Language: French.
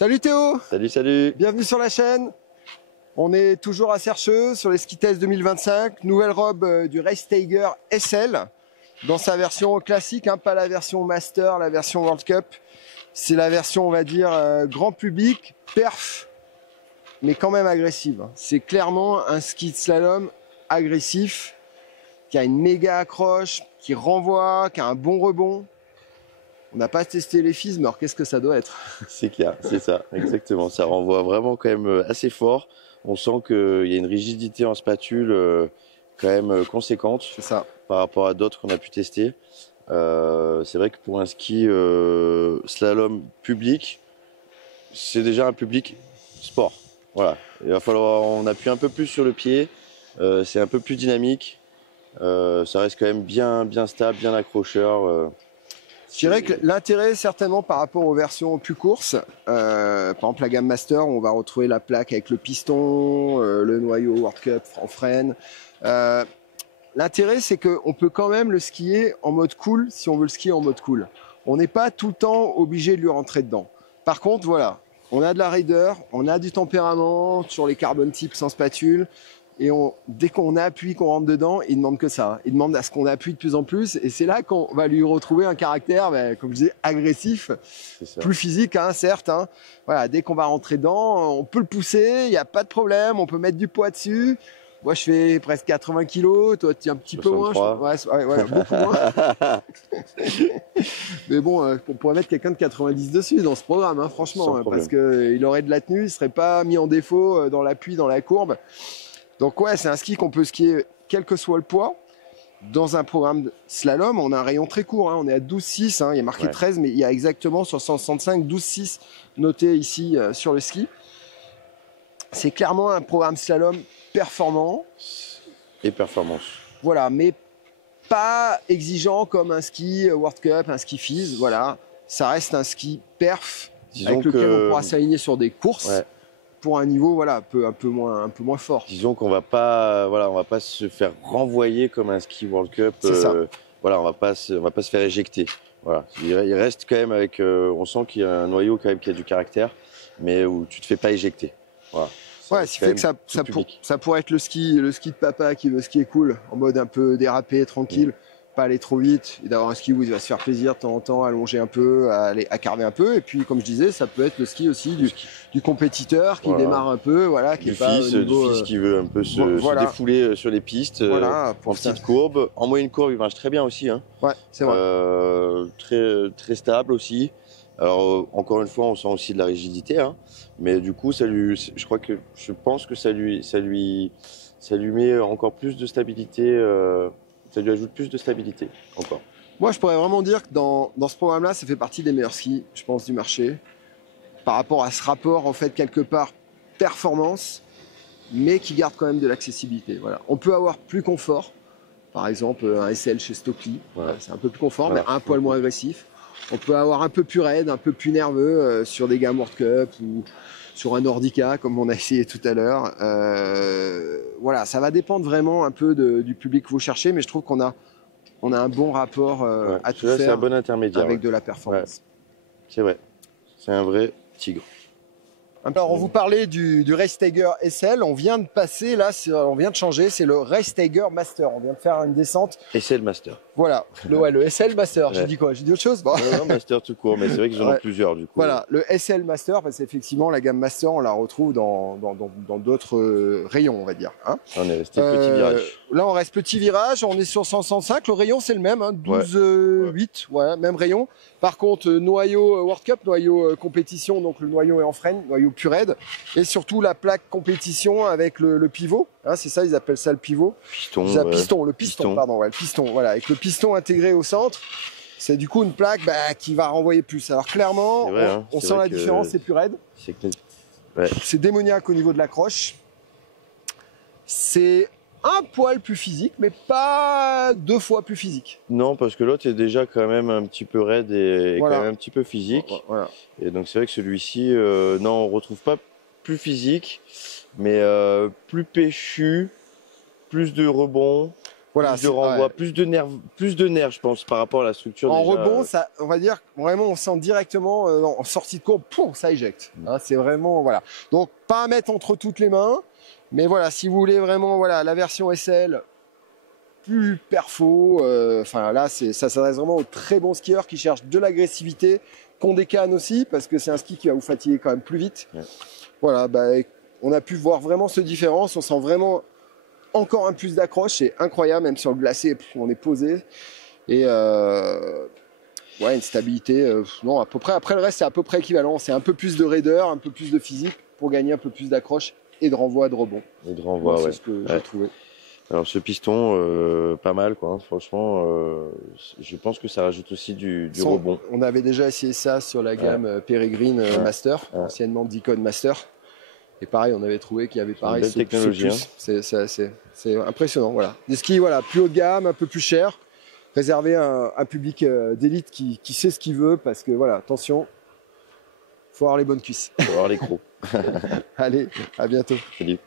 Salut Théo! Salut, salut! Bienvenue sur la chaîne. On est toujours à Sercheux sur les Ski Test 2025. Nouvelle robe du Race Tiger SL dans sa version classique, hein, pas la version Master, la version World Cup. C'est la version, on va dire, grand public, perf, mais quand même agressive. C'est clairement un ski de slalom agressif, qui a une méga accroche, qui renvoie, qui a un bon rebond. On n'a pas testé les FIS, mais alors qu'est-ce que ça doit être? C'est clair, c'est ça, exactement. Ça renvoie vraiment quand même assez fort. On sent qu'il y a une rigidité en spatule quand même conséquente. C'est ça. Par rapport à d'autres qu'on a pu tester. C'est vrai que pour un ski slalom public, c'est déjà un public sport. Voilà. Il va falloir, on appuie un peu plus sur le pied. C'est un peu plus dynamique. Ça reste quand même bien stable, bien accrocheur. Je dirais que l'intérêt, certainement, par rapport aux versions plus courses, par exemple la gamme Master, on va retrouver la plaque avec le piston, le noyau World Cup en freine. L'intérêt, c'est qu'on peut quand même le skier en mode cool si on veut le skier en mode cool. On n'est pas tout le temps obligé de lui rentrer dedans. Par contre, voilà, on a de la raideur, on a du tempérament sur les carbon tips sans spatule. Et dès qu'on appuie, qu'on rentre dedans, il demande que ça. Il demande à ce qu'on appuie de plus en plus. Et c'est là qu'on va lui retrouver un caractère, comme je disais, agressif, plus physique, hein, certes. Hein. Voilà, dès qu'on va rentrer dedans, on peut le pousser, il n'y a pas de problème, on peut mettre du poids dessus. Moi, je fais presque 80 kilos, toi, tu es un petit 63. peu moins. Ouais, beaucoup moins. Mais bon, on pourrait mettre quelqu'un de 90 dessus dans ce programme, hein, franchement, hein, parce qu'il aurait de la tenue, il ne serait pas mis en défaut dans l'appui, dans la courbe. Donc ouais, c'est un ski qu'on peut skier quel que soit le poids. Dans un programme slalom, on a un rayon très court, hein, on est à 12,6, hein, il y a marqué 13, mais il y a exactement sur 165, 12,6 noté ici sur le ski. C'est clairement un programme slalom performant. Et performance. Voilà, mais pas exigeant comme un ski World Cup, un ski FIS, voilà. Ça reste un ski perf, disons avec lequel on pourra s'aligner sur des courses. Ouais. Pour un niveau voilà un peu moins fort. Disons qu'on va pas se faire renvoyer comme un ski World Cup. Voilà, on va pas se faire éjecter. Voilà, il reste quand même avec. On sent qu'il y a un noyau quand même qui a du caractère, mais où tu te fais pas éjecter. Voilà. Ouais, ce qui fait que ça pourrait être le ski de papa qui veut skier cool, en mode un peu dérapé, tranquille. Pas aller trop vite et d'avoir un ski où il va se faire plaisir de temps en temps, allonger un peu, à carver un peu. Et puis, comme je disais, ça peut être le ski aussi du compétiteur qui démarre un peu, voilà, qui du fils qui veut un peu se défouler sur les pistes, en petite courbe. En moyenne courbe, il marche très bien aussi. Hein. Ouais, c'est vrai. Très stable aussi. Alors, encore une fois, on sent aussi de la rigidité, hein. Mais du coup, je pense que ça lui met encore plus de stabilité. Ça lui ajoute plus de stabilité encore. Moi, je pourrais vraiment dire que dans ce programme-là, ça fait partie des meilleurs skis, je pense, du marché. Par rapport à ce rapport, en fait, quelque part, performance, mais qui garde quand même de l'accessibilité. Voilà. On peut avoir plus confort. Par exemple, un SL chez Stockley, c'est un peu plus confort, mais un poil moins agressif. On peut avoir un peu plus raide, un peu plus nerveux sur des gammes World Cup ou sur un Nordica, comme on a essayé tout à l'heure. Voilà, ça va dépendre vraiment un peu du public que vous cherchez, mais je trouve qu'on a un bon rapport à tout faire. C'est un bon intermédiaire. Avec de la performance. Ouais. C'est vrai, c'est un vrai tigre. Alors, on vous parlait du Race Tiger SL. On vient de passer, là, on vient de changer. C'est le Race Tiger Master. On vient de faire une descente. SL Master. Voilà, le SL Master. J'ai dit quoi? J'ai dit autre chose? Non, Master tout court, mais c'est vrai qu'ils en ont plusieurs du coup. Voilà, le SL Master, parce qu'effectivement, la gamme Master, on la retrouve dans d'autres rayons, on va dire. Hein. On est resté petit virage. Là, on reste petit virage. On est sur 165. Le rayon, c'est le même, hein, 12,8. Ouais, même rayon. Par contre, noyau World Cup, noyau compétition, donc le noyau est en freine, noyau plus raide. Et surtout la plaque compétition avec le pivot. Hein, c'est ça, ils appellent ça le pivot. Le piston, voilà, avec le piston intégré au centre. C'est du coup une plaque qui va renvoyer plus. Alors clairement, on sent la différence, c'est plus raide. C'est démoniaque au niveau de l'accroche. C'est un poil plus physique, mais pas 2 fois plus physique. Non, parce que l'autre est déjà quand même un petit peu raide et quand même un petit peu physique. Voilà. Et donc c'est vrai que celui-ci, non, on retrouve pas plus physique, mais plus péchu, plus de rebond. Voilà, plus de renvoi, plus de nerfs, je pense, par rapport à la structure. En déjà, rebond, ça, on va dire, vraiment, on sent directement en sortie de courbe, pouf, ça éjecte. Hein, c'est vraiment, voilà. Donc, pas à mettre entre toutes les mains, mais voilà, si vous voulez vraiment, voilà, la version SL plus perfo, enfin là, ça s'adresse vraiment aux très bons skieurs qui cherchent de l'agressivité, qui ont des cannes aussi, parce que c'est un ski qui va vous fatiguer quand même plus vite. Ouais. Voilà, bah, on a pu voir vraiment cette différence, on sent vraiment encore un plus d'accroche, c'est incroyable, même sur le glacé, on est posé. Et ouais, une stabilité, non, à peu près. Après, le reste, c'est à peu près équivalent. C'est un peu plus de raideur, un peu plus de physique pour gagner un peu plus d'accroche et de renvoi, de rebond. Et de renvoi, ouais. C'est ce que j'ai trouvé. Alors, ce piston, pas mal, quoi. Hein. Franchement, je pense que ça rajoute aussi du rebond. On avait déjà essayé ça sur la gamme Peregrine Master, anciennement Deacon Master. Et pareil, on avait trouvé qu'il y avait pareil ce technologie. C'est impressionnant, voilà. Des skis, voilà, plus haut de gamme, un peu plus cher, réservé à un public d'élite qui sait ce qu'il veut, parce que voilà, attention, faut avoir les bonnes cuisses. Faut avoir les crocs. Allez, à bientôt. Salut.